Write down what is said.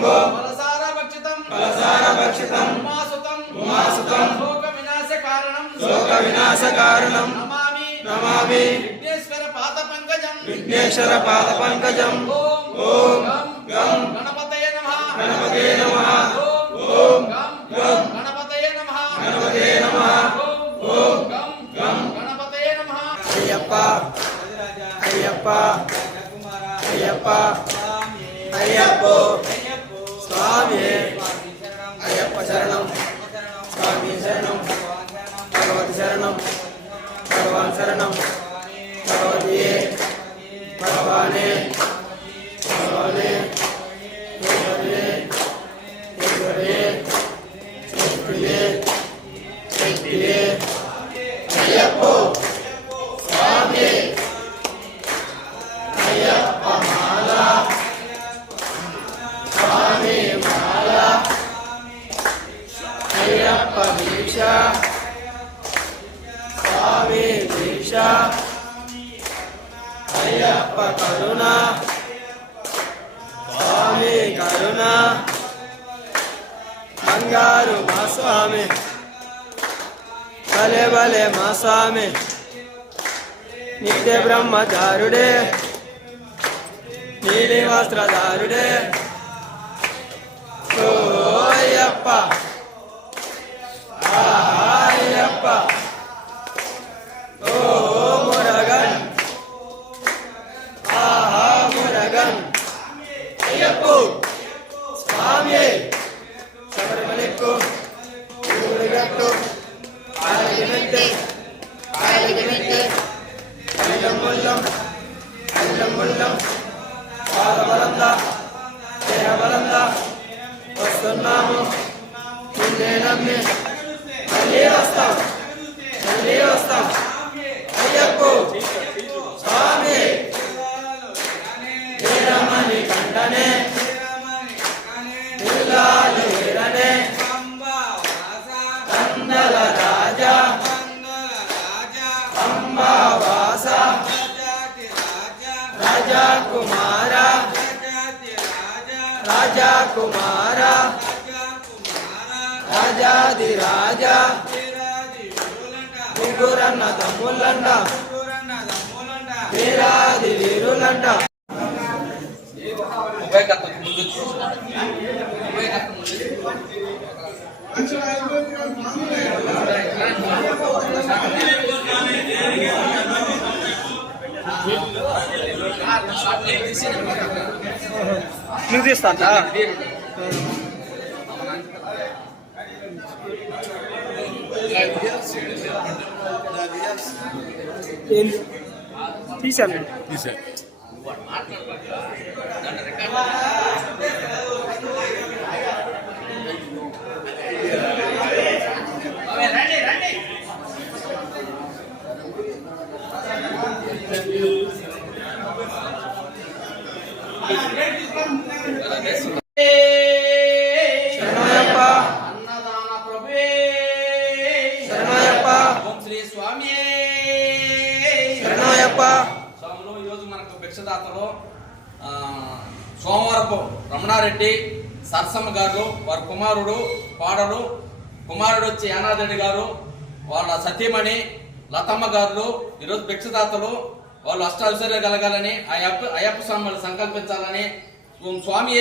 భక్షితం భక్షితం ఉమాసుతం. ఉమాసుతం. శోక వినాశ కారణం శోక వినాశ కారణం నమామి. నమామి. విఘ్నేశ్వర పాద పంకజం విఘ్నేశ్వర పాద పంకజం ఓం. ఓం. గం. గణపతయ నమః. గణపతయే నమః. ఓం. గం. గం. గణపతయ నమః. గణపతయే నమః. ఓం. గం. గం. గణపతయ నమః. అయ్యప్ప. అయ్యప్ప. అయ్యప్ప. అయ్యప్పో. சுவாமியே ஐயப்ப சரணம் சுவாமி சரணம் பகவத் சரணம் பகவான் சரணம் பகவதியே பகவானே பகவானே ஈஸ்வரே ஈஸ்வரே சக்தியே சக்தியே అయ్యప్ప కరుణ. స్వామి కరుణ. బంగారు మా స్వామి. భలే భలే మా స్వామి. నీదే బ్రహ్మచారుడే. నీలి వస్త్రధారుడే. ఓ అయ్యప్ప. ఊరుగట్టు ఆలగినట్టు ఆలగినట్టు అల్లం ముల్లం అల్లం ముల్లం పాదబలంద దేహబలంద వస్తున్నాము. నిన్నే నమ్మి మళ్ళీ వస్తాం. మళ్ళీ వస్తాం. అయ్యప్ప స్వామి. వీరమణి కంటనే రాజా కుమార రాజాది రాజా ముగ్గురన్న తమ్ముళ్ళంట వీరాది వీరులంట. ఉభయకర్తకు ముందు ఉభయకర్త ముందు నువ్వు తీస్తా తీసాను శరణయ్యప్ప స్వాములు ఈరోజు మనకు భిక్షదాతలో సోమవారపు రమణారెడ్డి సరసమ్మ గారు వారి కుమారుడు పాడలు కుమారుడు వచ్చి యానాదరెడ్డి గారు వాళ్ళ సతీమణి లతమ్మ గారు ఈరోజు భిక్షదాతలు వాళ్ళు అష్టావిసర్య కలగాలని అయ్యప్ప అయ్యప్ప స్వామిని సంకల్పించాలని స్వామి